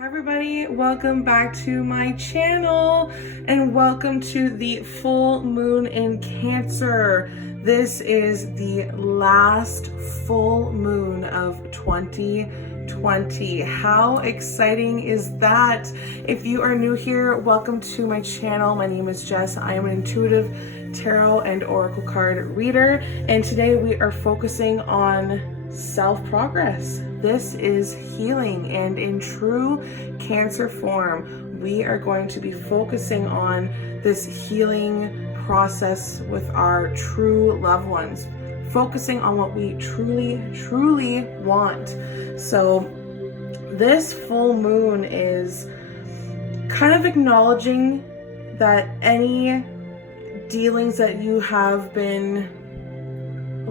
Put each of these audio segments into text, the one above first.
Hi everybody, welcome back to my channel and welcome to the full moon in Cancer. This is the last full moon of 2020. How exciting is that? If you are new here, welcome to my channel. My name is Jess. I am an intuitive tarot and oracle card reader, and today we are focusing on self-progress. This is healing, and in true Cancer form, we are going to be focusing on this healing process with our true loved ones, focusing on what we truly want. So this full moon is kind of acknowledging that any dealings that you have been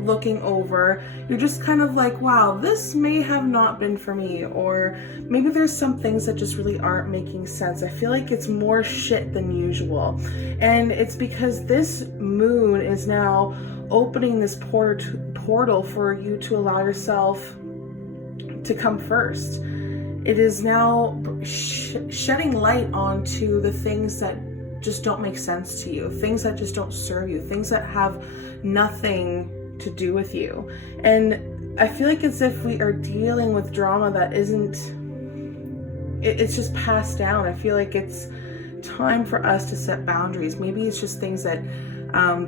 looking over, you're just kind of like, wow, this may have not been for me, or maybe there's some things that just really aren't making sense. I feel like it's more shit than usual, and it's because this moon is now opening this portal for you to allow yourself to come first. It is now shedding light onto the things that just don't make sense to you, things that just don't serve you, things that have nothing to do with you. And I feel like as if we are dealing with drama that it's just passed down. I feel like it's time for us to set boundaries. Maybe it's just things that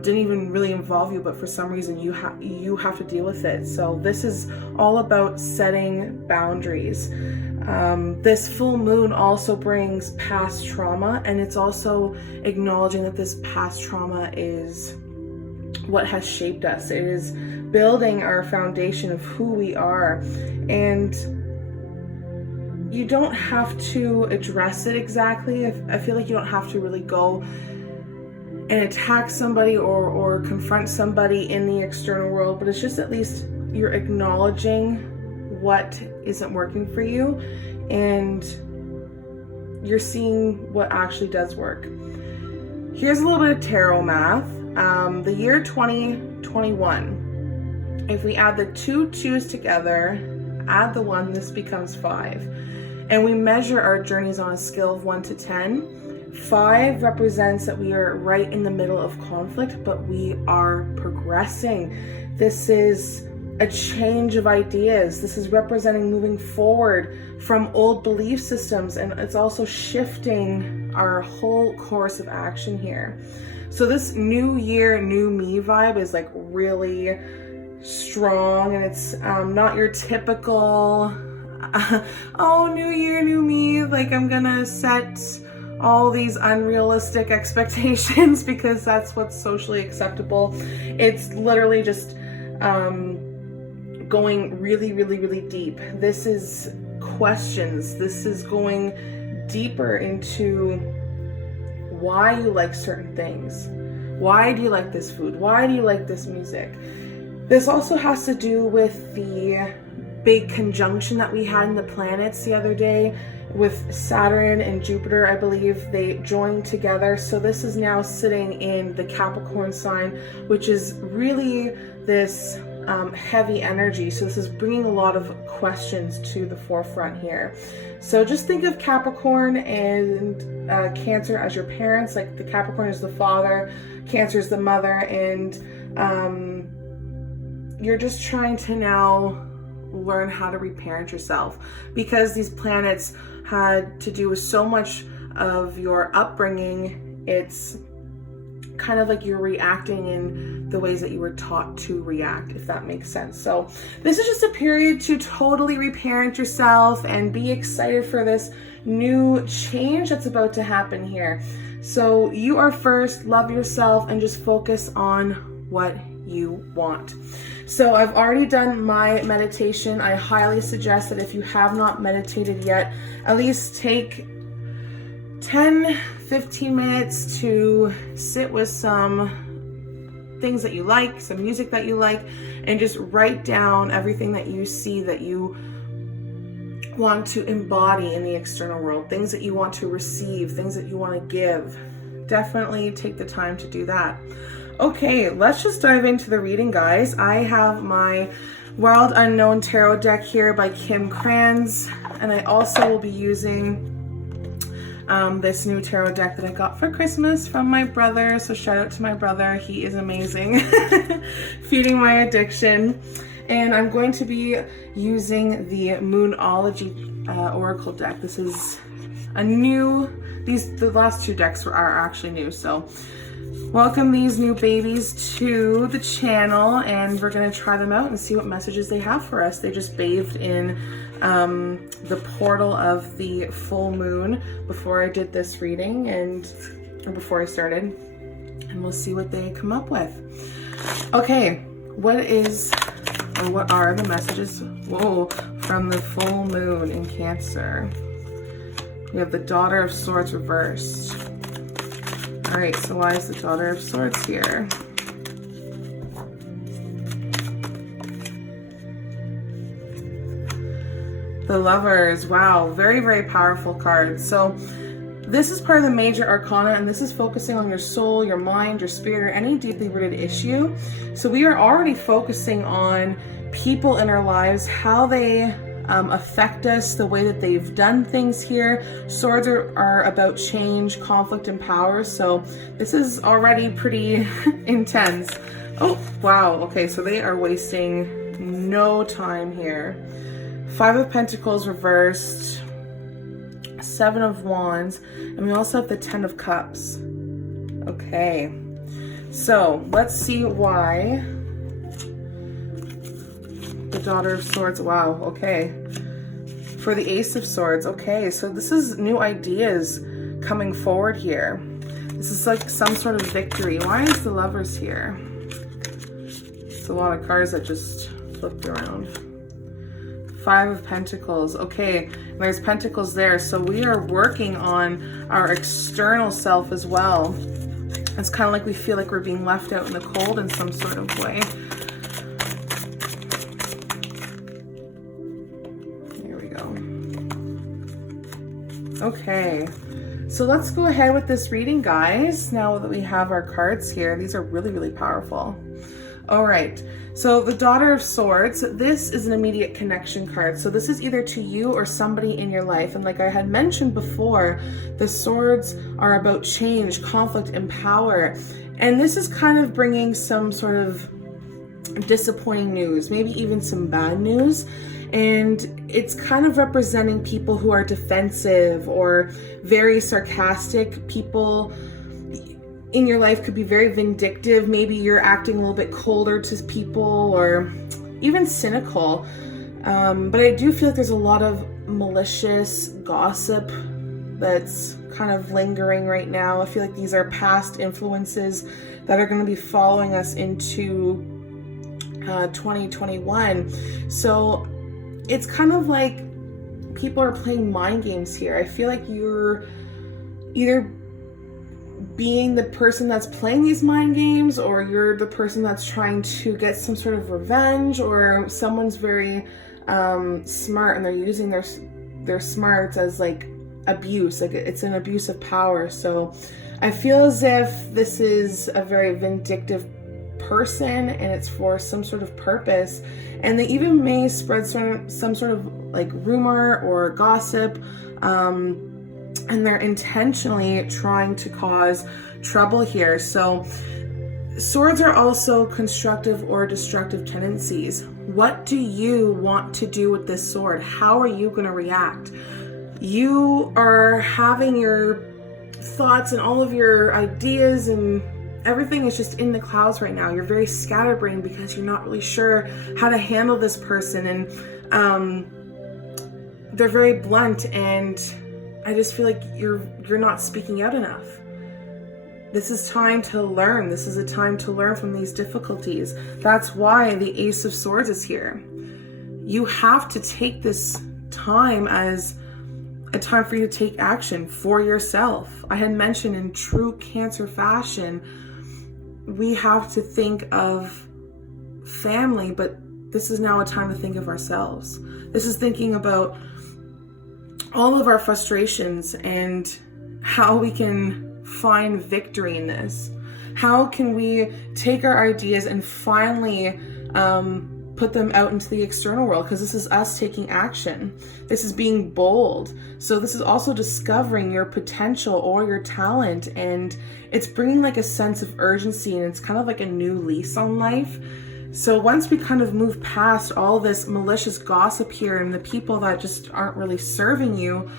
didn't even really involve you, but for some reason you have to deal with it. So this is all about setting boundaries. This full moon also brings past trauma, and it's also acknowledging that this past trauma is what has shaped us. It is building our foundation of who we are, and you don't have to address it exactly. I feel like you don't have to really go and attack somebody or confront somebody in the external world, but it's just at least you're acknowledging what isn't working for you, and you're seeing what actually does work. Here's a little bit of tarot math. The year 2021, if we add the two twos together, add the one, this becomes 5. And we measure our journeys on a scale of 1 to 10. 5 represents that we are right in the middle of conflict, but we are progressing. This is a change of ideas. This is representing moving forward from old belief systems, and it's also shifting our whole course of action here. So this new year, new me vibe is like really strong, and it's not your typical, oh, new year, new me, like I'm gonna set all these unrealistic expectations because that's what's socially acceptable. It's literally just going really deep. This is questions. This is going deeper into why you like certain things. Why do you like this food? Why do you like this music? This also has to do with the big conjunction that we had in the planets the other day with Saturn and Jupiter. I believe they joined together. So this is now sitting in the Capricorn sign, which is really this heavy energy. So this is bringing a lot of questions to the forefront here. So just think of Capricorn and Cancer as your parents. Like the Capricorn is the father, Cancer is the mother, and you're just trying to now learn how to reparent yourself, because these planets had to do with so much of your upbringing. It's kind of like you're reacting in the ways that you were taught to react, if that makes sense. So this is just a period to totally reparent yourself and be excited for this new change that's about to happen here. So you are first, love yourself, and just focus on what you want. So I've already done my meditation. I highly suggest that if you have not meditated yet, at least take 10-15 minutes to sit with some things that you like, some music that you like, and just write down everything that you see that you want to embody in the external world, things that you want to receive, things that you want to give. Definitely take the time to do that. Okay, let's just dive into the reading, guys. I have my Wild Unknown Tarot deck here by Kim Kranz, and I also will be using this new tarot deck that I got for Christmas from my brother. So shout out to my brother, he is amazing. Feeding my addiction. And I'm going to be using the Moonology Oracle deck. This is a new, the last two decks are actually new, so welcome these new babies to the channel, and we're gonna try them out and see what messages they have for us. They just bathed in the portal of the full moon before I did this reading, or before I started, and we'll see what they come up with. Okay, what are the messages, from the full moon in Cancer? We have the Daughter of Swords reversed. All right, so why is the Daughter of Swords here? The Lovers, wow, very, very powerful card. So this is part of the major arcana, and this is focusing on your soul, your mind, your spirit, or any deeply rooted issue. So we are already focusing on people in our lives, how they affect us, the way that they've done things here. Swords are about change, conflict, and power. So this is already pretty intense. Oh, wow. Okay, so they are wasting no time here. Five of Pentacles reversed, Seven of Wands, and we also have the Ten of Cups. Okay, so let's see why the Daughter of Swords, wow, okay. For the Ace of Swords, okay, so this is new ideas coming forward here. This is like some sort of victory. Why is the Lovers here? It's a lot of cards that just flipped around. Five of Pentacles, okay, and there's Pentacles there, so we are working on our external self as well. It's kind of like we feel like we're being left out in the cold in some sort of way. Here we go. Okay, so let's go ahead with this reading, guys. Now that we have our cards here, these are really, really powerful. All right, so the Daughter of Swords, this is an immediate connection card. So this is either to you or somebody in your life. And like I had mentioned before, the swords are about change, conflict, and power. And this is kind of bringing some sort of disappointing news, maybe even some bad news. And it's kind of representing people who are defensive or very sarcastic. People in your life could be very vindictive. Maybe you're acting a little bit colder to people or even cynical. But I do feel like there's a lot of malicious gossip that's kind of lingering right now. I feel like these are past influences that are going to be following us into 2021. So it's kind of like people are playing mind games here. I feel like you're either being the person that's playing these mind games, or you're the person that's trying to get some sort of revenge, or someone's very smart and they're using their smarts as like abuse, like it's an abuse of power. So I feel as if this is a very vindictive person and it's for some sort of purpose, and they even may spread some sort of like rumor or gossip, and they're intentionally trying to cause trouble here. So swords are also constructive or destructive tendencies. What do you want to do with this sword? How are you going to react? You are having your thoughts and all of your ideas, and everything is just in the clouds right now. You're very scatterbrained because you're not really sure how to handle this person, and they're very blunt, and I just feel like you're not speaking out enough. This is time to learn. This is a time to learn from these difficulties. That's why the Ace of Swords is here. You have to take this time as a time for you to take action for yourself. I had mentioned in true Cancer fashion, we have to think of family, but this is now a time to think of ourselves. This is thinking about all of our frustrations and how we can find victory in this. How can we take our ideas and finally put them out into the external world? Because this is us taking action. This is being bold. So this is also discovering your potential or your talent, and it's bringing like a sense of urgency, and it's kind of like a new lease on life. So once we kind of move past all this malicious gossip here and the people that just aren't really serving you,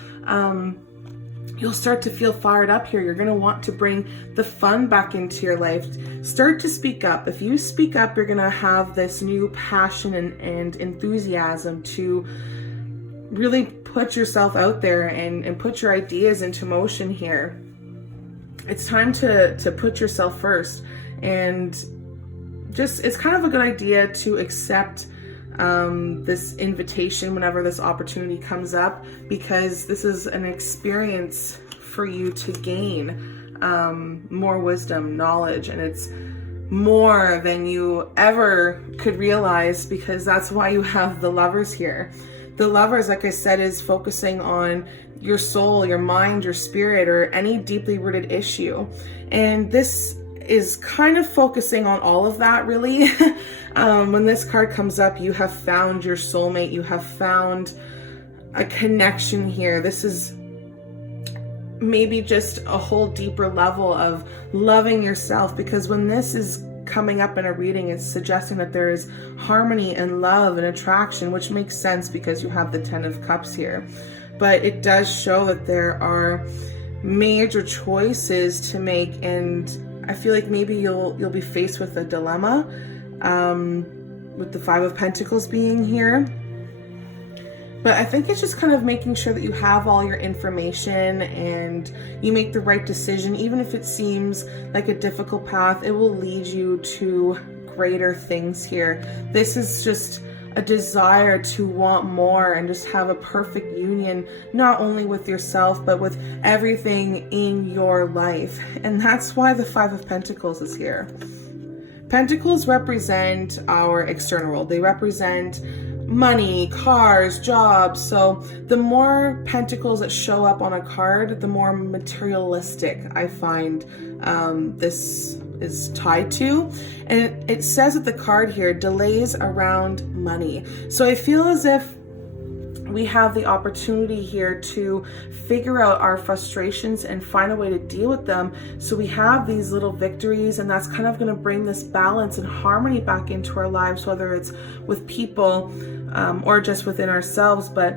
you'll start to feel fired up here. You're going to want to bring the fun back into your life. Start to speak up. If you speak up, you're going to have this new passion and enthusiasm to really put yourself out there and put your ideas into motion here. It's time to put yourself first, and just, it's kind of a good idea to accept this invitation whenever this opportunity comes up, because this is an experience for you to gain more wisdom, knowledge, and it's more than you ever could realize, because that's why you have the Lovers here. The Lovers, like I said, is focusing on your soul, your mind, your spirit, or any deeply rooted issue. And this is kind of focusing on all of that, really. When this card comes up, you have found your soulmate. You have found a connection here. This is maybe just a whole deeper level of loving yourself, because when this is coming up in a reading, it's suggesting that there is harmony and love and attraction, which makes sense because you have the Ten of Cups here. But it does show that there are major choices to make, and I feel like maybe you'll be faced with a dilemma, with the Five of Pentacles being here. But I think it's just kind of making sure that you have all your information and you make the right decision. Even if it seems like a difficult path, it will lead you to greater things here. This is just a desire to want more and just have a perfect union, not only with yourself, but with everything in your life. And that's why the Five of Pentacles is here. Pentacles represent our external world. They represent money, cars, jobs. So the more pentacles that show up on a card, the more materialistic I find this is tied to. And it says at the card here, delays around money. So I feel as if we have the opportunity here to figure out our frustrations and find a way to deal with them. So we have these little victories, and that's kind of going to bring this balance and harmony back into our lives, whether it's with people or just within ourselves. But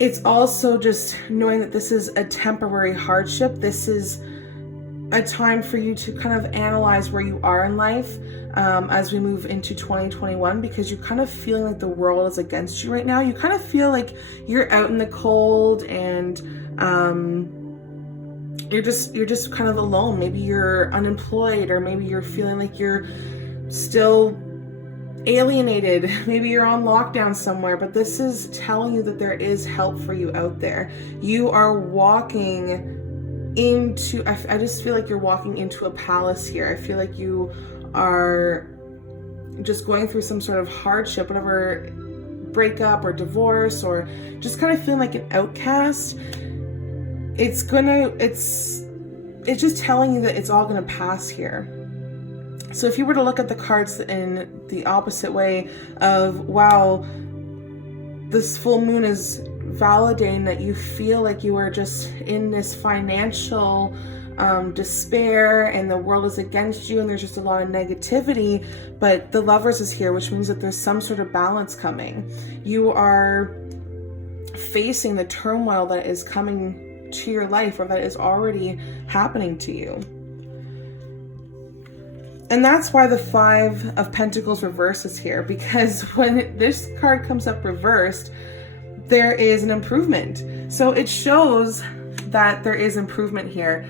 it's also just knowing that this is a temporary hardship. This is a time for you to kind of analyze where you are in life as we move into 2021, because you're kind of feeling like the world is against you right now. You kind of feel like you're out in the cold, and you're just kind of alone. Maybe you're unemployed, or maybe you're feeling like you're still alienated. Maybe you're on lockdown somewhere, but this is telling you that there is help for you out there. You are walking into, I just feel like you're walking into a palace here. I feel like you are just going through some sort of hardship, whatever, breakup or divorce, or just kind of feeling like an outcast. It's just telling you that it's all gonna pass here. So if you were to look at the cards in the opposite way of, wow, this full moon is validating that you feel like you are just in this financial despair, and the world is against you, and there's just a lot of negativity, but the Lovers is here, which means that there's some sort of balance coming. You are facing the turmoil that is coming to your life, or that is already happening to you. And that's why the Five of Pentacles reverse is here, because when this card comes up reversed, there is an improvement. So it shows that there is improvement here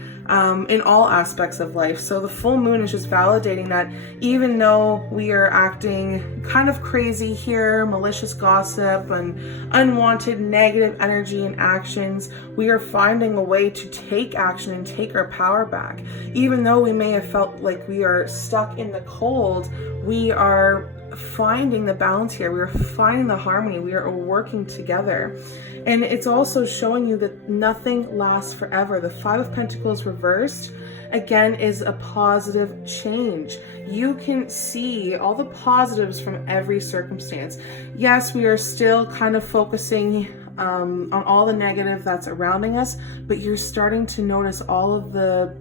in all aspects of life. So the full moon is just validating that even though we are acting kind of crazy here, malicious gossip and unwanted negative energy and actions, we are finding a way to take action and take our power back. Even though we may have felt like we are stuck in the cold, we are finding the balance here. We are finding the harmony. We are working together. And it's also showing you that nothing lasts forever. The Five of Pentacles reversed, again, is a positive change. You can see all the positives from every circumstance. Yes, we are still kind of focusing on all the negative that's surrounding us, but you're starting to notice all of the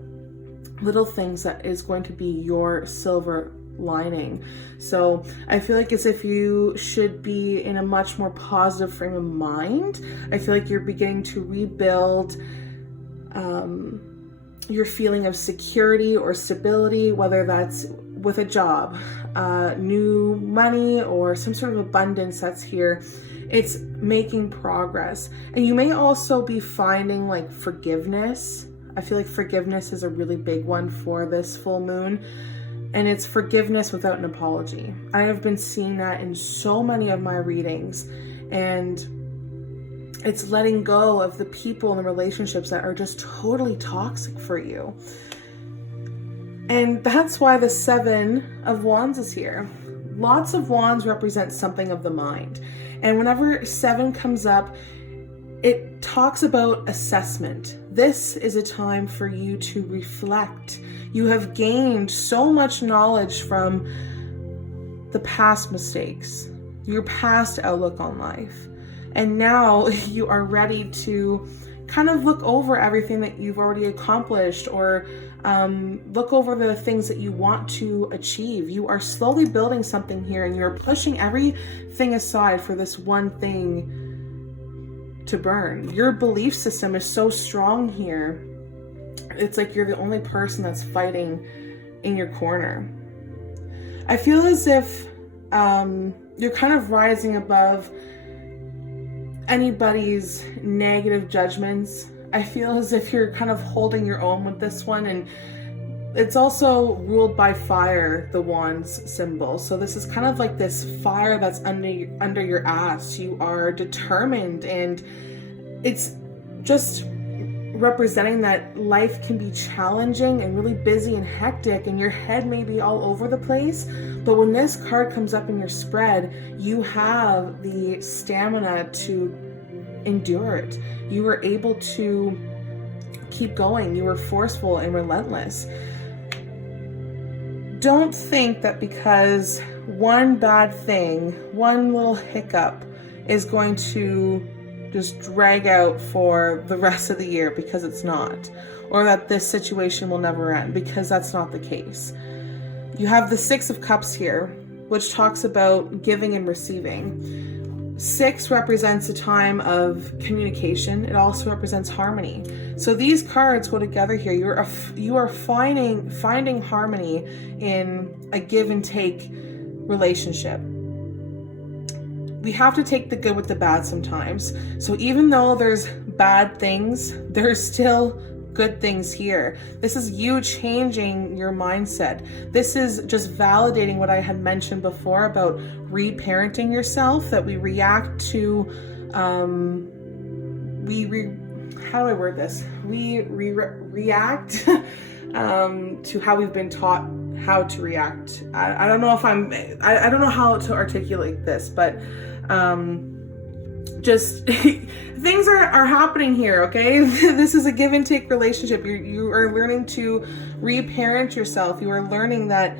little things that is going to be your silver lining. So I feel like as if you should be in a much more positive frame of mind. I feel like you're beginning to rebuild your feeling of security or stability, whether that's with a job, new money, or some sort of abundance that's here. It's making progress. And you may also be finding like forgiveness. I feel like forgiveness is a really big one for this full moon. And it's forgiveness without an apology. I have been seeing that in so many of my readings. And it's letting go of the people and the relationships that are just totally toxic for you. And that's why the 7 of Wands is here. Lots of wands represent something of the mind. And whenever 7 comes up, it talks about assessment. This is a time for you to reflect. You have gained so much knowledge from the past mistakes, your past outlook on life. And now you are ready to kind of look over everything that you've already accomplished, or look over the things that you want to achieve. You are slowly building something here, and you're pushing everything aside for this one thing to burn. Your belief system is so strong here. It's like you're the only person that's fighting in your corner. I feel as if you're kind of rising above anybody's negative judgments. I feel as if you're kind of holding your own with this one, and it's also ruled by fire, the Wands symbol. So this is kind of like this fire that's under your ass. You are determined, and it's just representing that life can be challenging and really busy and hectic, and your head may be all over the place. But when this card comes up in your spread, you have the stamina to endure it. You were able to keep going. You were forceful and relentless. Don't think that because one bad thing, one little hiccup is going to just drag out for the rest of the year, because it's not. Or that this situation will never end, because that's not the case. You have the 6 of Cups here, which talks about giving and receiving. 6 represents a time of communication. It also represents harmony. So these cards go together here. You are finding harmony in a give and take relationship. We have to take the good with the bad sometimes. So even though there's bad things, there's still good things here. This is you changing your mindset. This is just validating what I had mentioned before about reparenting yourself, that we react to, how do I word this? We react to how we've been taught how to react. I don't know if I don't know how to articulate this, but just things are happening here, okay? This is a give and take relationship. You are learning to reparent yourself. You are learning that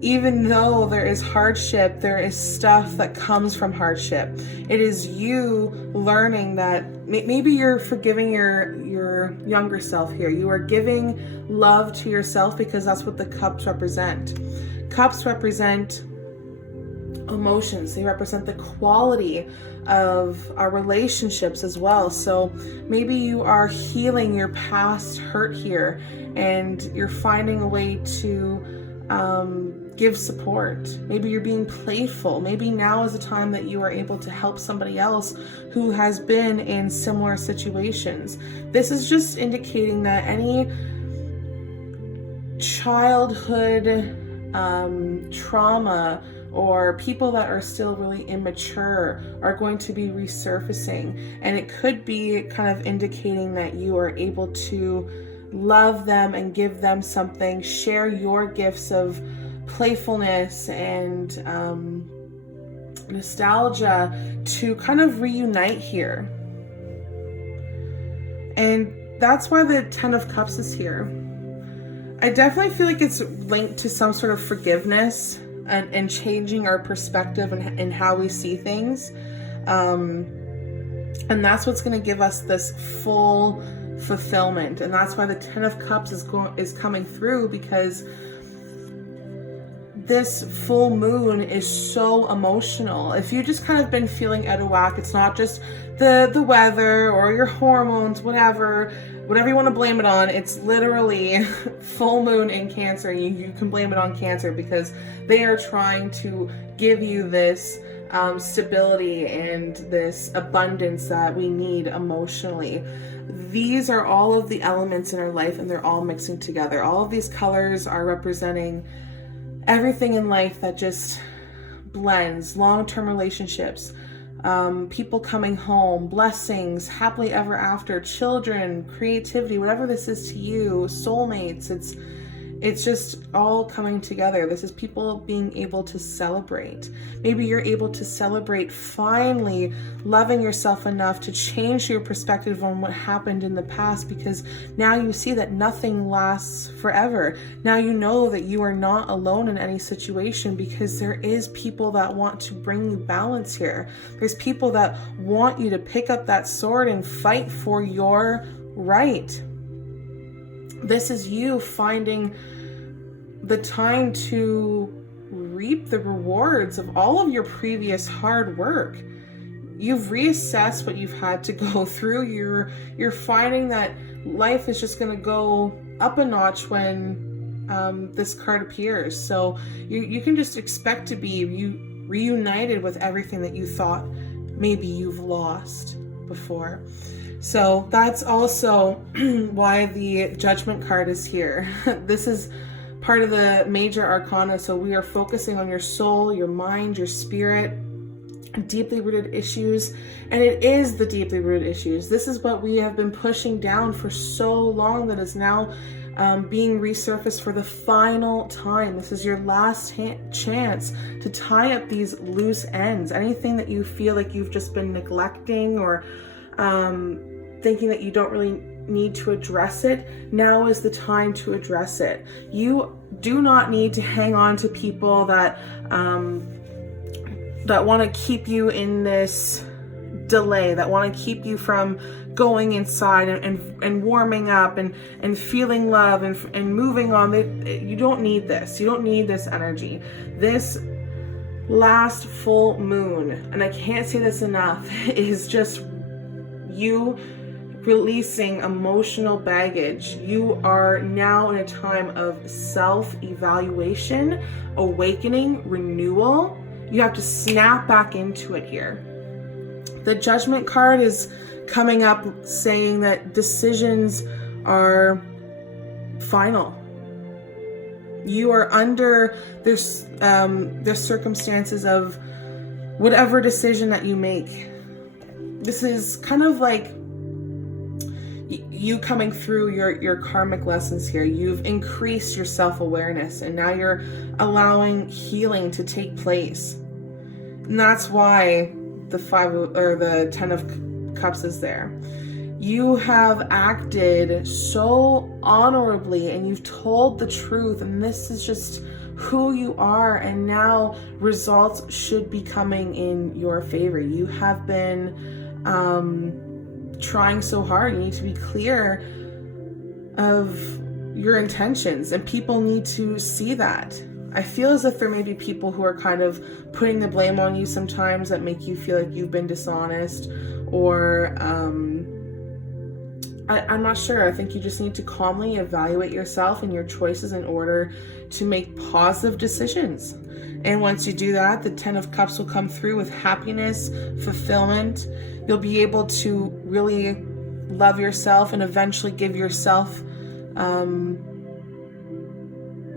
even though there is hardship, there is stuff that comes from hardship. It is you learning that maybe you're forgiving your younger self here. You are giving love to yourself, because that's what the cups represent. Cups represent emotions. They represent the quality of our relationships as well. So maybe you are healing your past hurt here, and you're finding a way to give support. Maybe you're being playful. Maybe now is the time that you are able to help somebody else who has been in similar situations. This is just indicating that any childhood trauma or people that are still really immature are going to be resurfacing. And it could be kind of indicating that you are able to love them and give them something, share your gifts of playfulness and nostalgia to kind of reunite here. And that's why the 10 of Cups is here. I definitely feel like it's linked to some sort of forgiveness and changing our perspective and how we see things. And that's what's going to give us this full fulfillment. And that's why the Ten of Cups is coming through, because this full moon is so emotional. If you've just kind of been feeling out of whack, it's not just the weather or your hormones, whatever you want to blame it on. It's literally full moon in Cancer. You can blame it on Cancer, because they are trying to give you this stability and this abundance that we need emotionally. These are all of the elements in our life, and they're all mixing together. All of these colors are representing everything in life that just blends. Long-term relationships, people coming home, blessings, happily ever after, children, creativity, whatever this is to you, soulmates. It's just all coming together. This is people being able to celebrate. Maybe you're able to celebrate finally loving yourself enough to change your perspective on what happened in the past, because now you see that nothing lasts forever. Now you know that you are not alone in any situation, because there is people that want to bring you balance here. There's people that want you to pick up that sword and fight for your right. This is you finding the time to reap the rewards of all of your previous hard work. You've reassessed what you've had to go through. You're finding that life is just going to go up a notch when this card appears. So you can just expect to be reunited with everything that you thought maybe you've lost before. So that's also why the Judgment card is here. This is part of the major arcana. So we are focusing on your soul, your mind, your spirit, deeply rooted issues. And it is the deeply rooted issues. This is what we have been pushing down for so long, that is now being resurfaced for the final time. This is your last chance to tie up these loose ends. Anything that you feel like you've just been neglecting, or thinking that you don't really need to address it, now is the time to address it. You do not need to hang on to people that want to keep you in this delay, that want to keep you from going inside and warming up and feeling love and moving on. You don't need this. You don't need this energy. This last full moon, and I can't say this enough, is just you releasing emotional baggage. You are now in a time of self-evaluation, awakening, renewal. You have to snap back into it here. The Judgment card is coming up saying that decisions are final. You are under this circumstances of whatever decision that you make. This is kind of like you coming through your karmic lessons here. You've increased your self-awareness, and now you're allowing healing to take place. And that's why the Ten of Cups is there. You have acted so honorably, and you've told the truth, and this is just who you are, and now results should be coming in your favor. You have been trying so hard. You need to be clear of your intentions, and people need to see that. I feel as if there may be people who are kind of putting the blame on you sometimes, that make you feel like you've been dishonest, or I'm not sure. I think you just need to calmly evaluate yourself and your choices in order to make positive decisions. And once you do that, the Ten of Cups will come through with happiness, fulfillment. You'll be able to really love yourself and eventually give yourself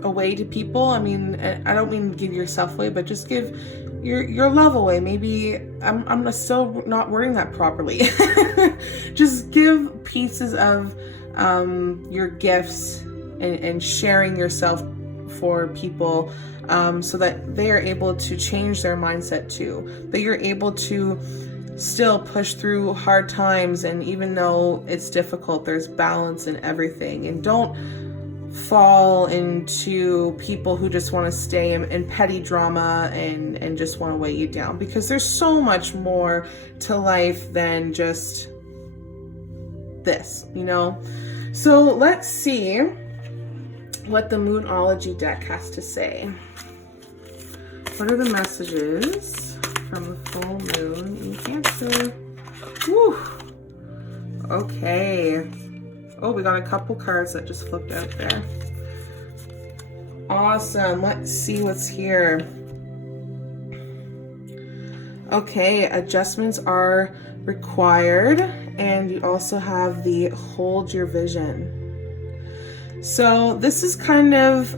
away to people. I mean, I don't mean give yourself away, but just give your love away. Maybe I'm still not wording that properly. Just give pieces of your gifts and sharing yourself for people, so that they are able to change their mindset too. That you're able to still push through hard times, and even though it's difficult, there's balance in everything. And don't fall into people who just want to stay in petty drama and just want to weigh you down, because there's so much more to life than just this, you know? So let's see what the Moonology deck has to say. What are the messages from the full moon in Cancer? Woo! Okay. Oh, we got a couple cards that just flipped out there. Awesome. Let's see what's here. Okay, adjustments are required, and you also have the hold your vision. So this is kind of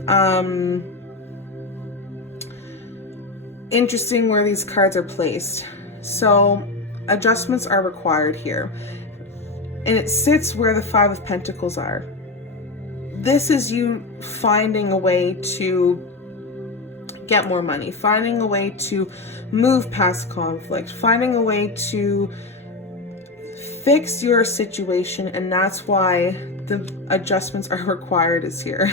interesting where these cards are placed. So adjustments are required here, and it sits where the Five of Pentacles are. This is you finding a way to get more money, finding a way to move past conflict, finding a way to fix your situation, and that's why the adjustments are required is here.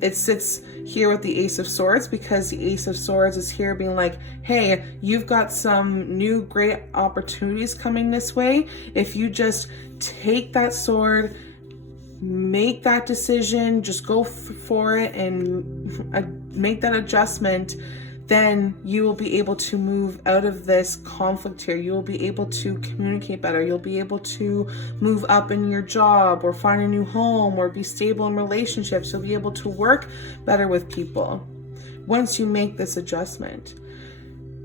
It sits here with the Ace of Swords, because the Ace of Swords is here being like, hey, you've got some new great opportunities coming this way. If you just take that sword, make that decision, just go for it and make that adjustment, then you will be able to move out of this conflict here. You will be able to communicate better. You'll be able to move up in your job, or find a new home, or be stable in relationships. You'll be able to work better with people once you make this adjustment.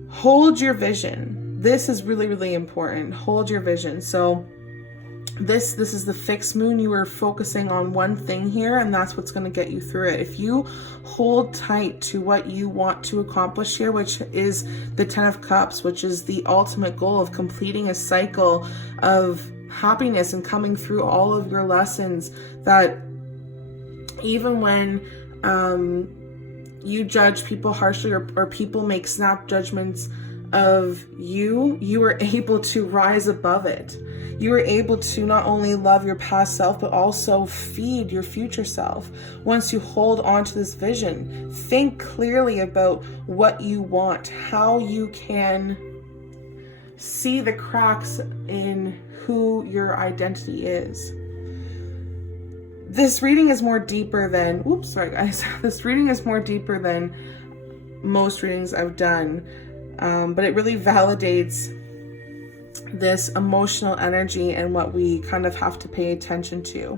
Hold your vision. This is really, really important. Hold your vision. So this is the fixed moon. You are focusing on one thing here, and that's what's going to get you through it. If you hold tight to what you want to accomplish here, which is the Ten of Cups, which is the ultimate goal of completing a cycle of happiness and coming through all of your lessons, that even when you judge people harshly, or people make snap judgments of you, you are able to rise above it. You are able to not only love your past self, but also feed your future self. Once you hold on to this vision, think clearly about what you want, how you can see the cracks in who your identity is. This reading is more deeper than, oops, sorry guys. This reading is more deeper than most readings I've done, but it really validates this emotional energy and what we kind of have to pay attention to.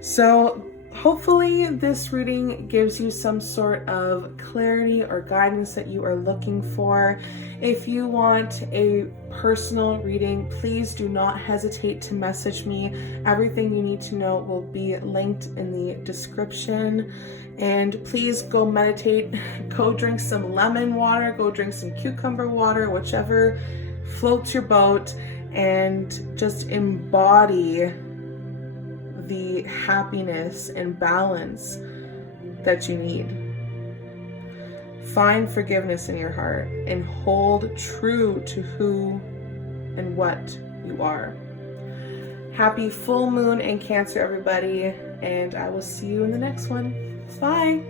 So hopefully this reading gives you some sort of clarity or guidance that you are looking for. If you want a personal reading, please do not hesitate to message me. Everything you need to know will be linked in the description. And please go meditate, go drink some lemon water, go drink some cucumber water, whichever floats your boat, and just embody the happiness and balance that you need. Find forgiveness in your heart and hold true to who and what you are. Happy full moon in Cancer, everybody, and I will see you in the next one. Bye.